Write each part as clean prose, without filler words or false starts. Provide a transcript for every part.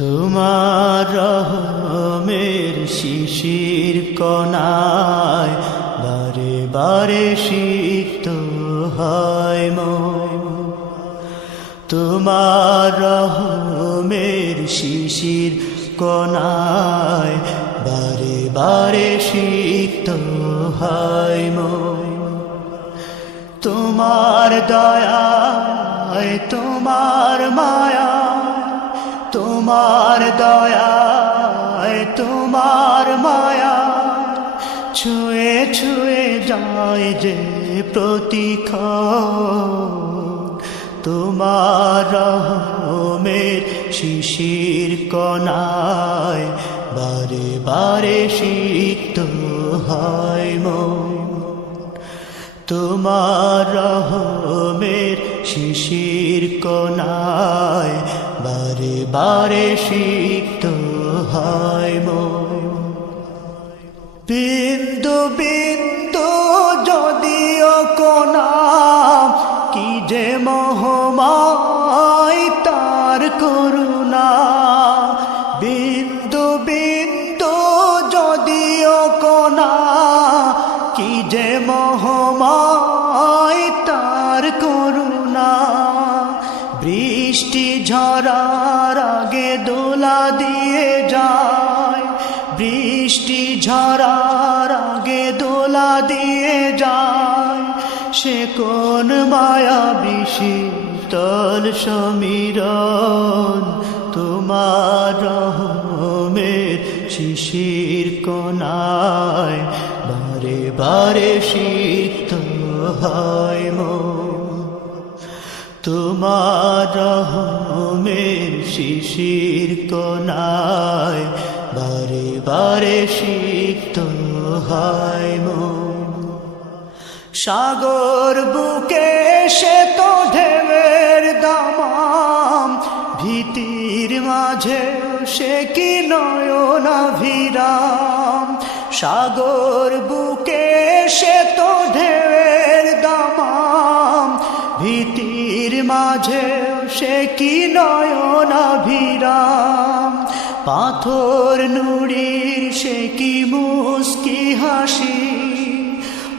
তোমার রহমের শিশির কণায় বারে বারে সিক্ত হয় মন। তোমার রহমের শিশির কণায় বারে বারে সিক্ত হয় মন। তোমার দয়ায় তোমার মায়া, তোমার দয়ায় তোমার মায়া ছুঁয়ে ছুঁয়ে যায় যে প্রতিক্ষণ। তোমার রহমের শিশির কণায় বারে বারে সিক্ত হয় মন। তোমার রহমের শিশির কণায় বারে বারে সিক্ত হয় মন। বিন্দু বিন্দু যদিও কণা, কি যে মহময় তার করুণা। বিন্দু বিন্দু যদিও কণা, কি যে মহময় তার করুণা। বৃষ্টি ঝরার আগে দোলা দিয়ে যায়, বৃষ্টি ঝরার আগে দোলা দিয়ে যায়। সে কোন মায়াবী শীতল সমীরণ। তোমার রহমের শিশির কণায় বারে বারে সিক্ত হয় মন। তোমার রহমের শিশির কণায় বারে বারে সিক্ত হয় মন। সাগর বুকে সে তো ঢেউয়ের দামাম, ভীতির মাঝে সে কি নয়নাভিরাম। সাগর বুকে সে তো ঢেউয়ের দামাম, ভীতির মাঝে সে কি নয়নাভিরাম। পাথর নুড়ির সে কি মুস্কি হাসি,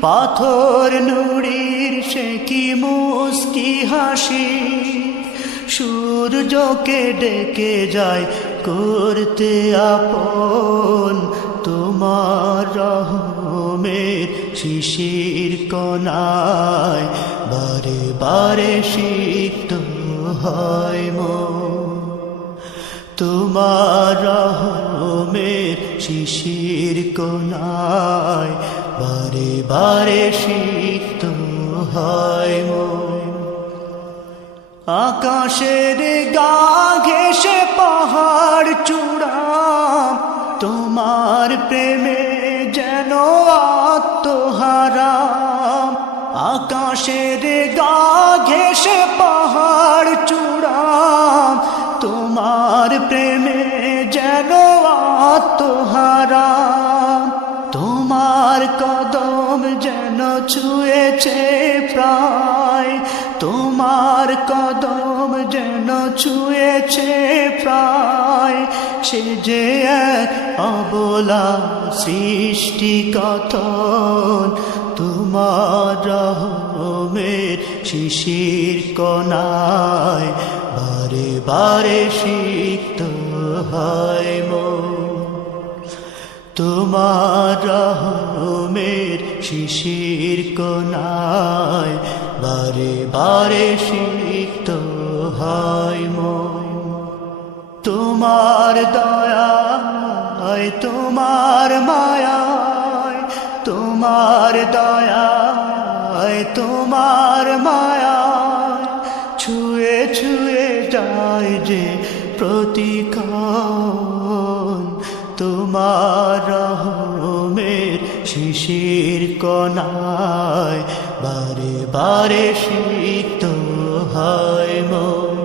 পাথর নুড়ির সে কি মুস্কি হাসি। সূর্যকে ডেকে যায় করতে আপন। তোমার রহমের শিশির কণায় বারে বারে সিক্ত হয় মন। তোমার রহমের শিশির কণায় বারে বারে সিক্ত হয় মন। আকাশের গা ঘেঁষে পাহাড় চূড়া, তোমার প্রেমে যেন আত্মহারা। আকাশের গা ঘেঁষে পাহাড় চূড়া, তোমার প্রেমে যেন আত্মহারা। তোমার কদম যেন ছুঁয়েছে প্রায়, তোমার কদম যেন ছুঁয়েছে প্রায়। সে যে এক অবলা সৃষ্টি কথন। তোমার রহমের শিশির কণায় বারে বারে সিক্ত হয় মন। তোমার রহমের শিশির কণায় বারে বারে সিক্ত হয় মন। তোমার দয়ায় তোমার মায়ায়, তোমার দয়ায় তোমার মায়ায় ছুঁয়ে ছুঁয়ে যায় যে প্রতিক্ষণ। তোমার রহমের শিশির কণায় বারে বারে সিক্ত হয় মন।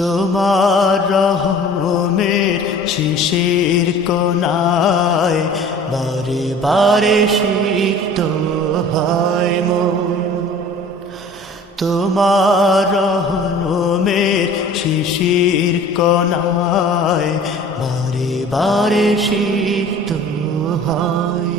তোমার রহমের শিশির কণায় বারে বারে সিক্ত হয় মন। তোমার রহমের শিশির কণায় বারে বারে সিক্ত হয়।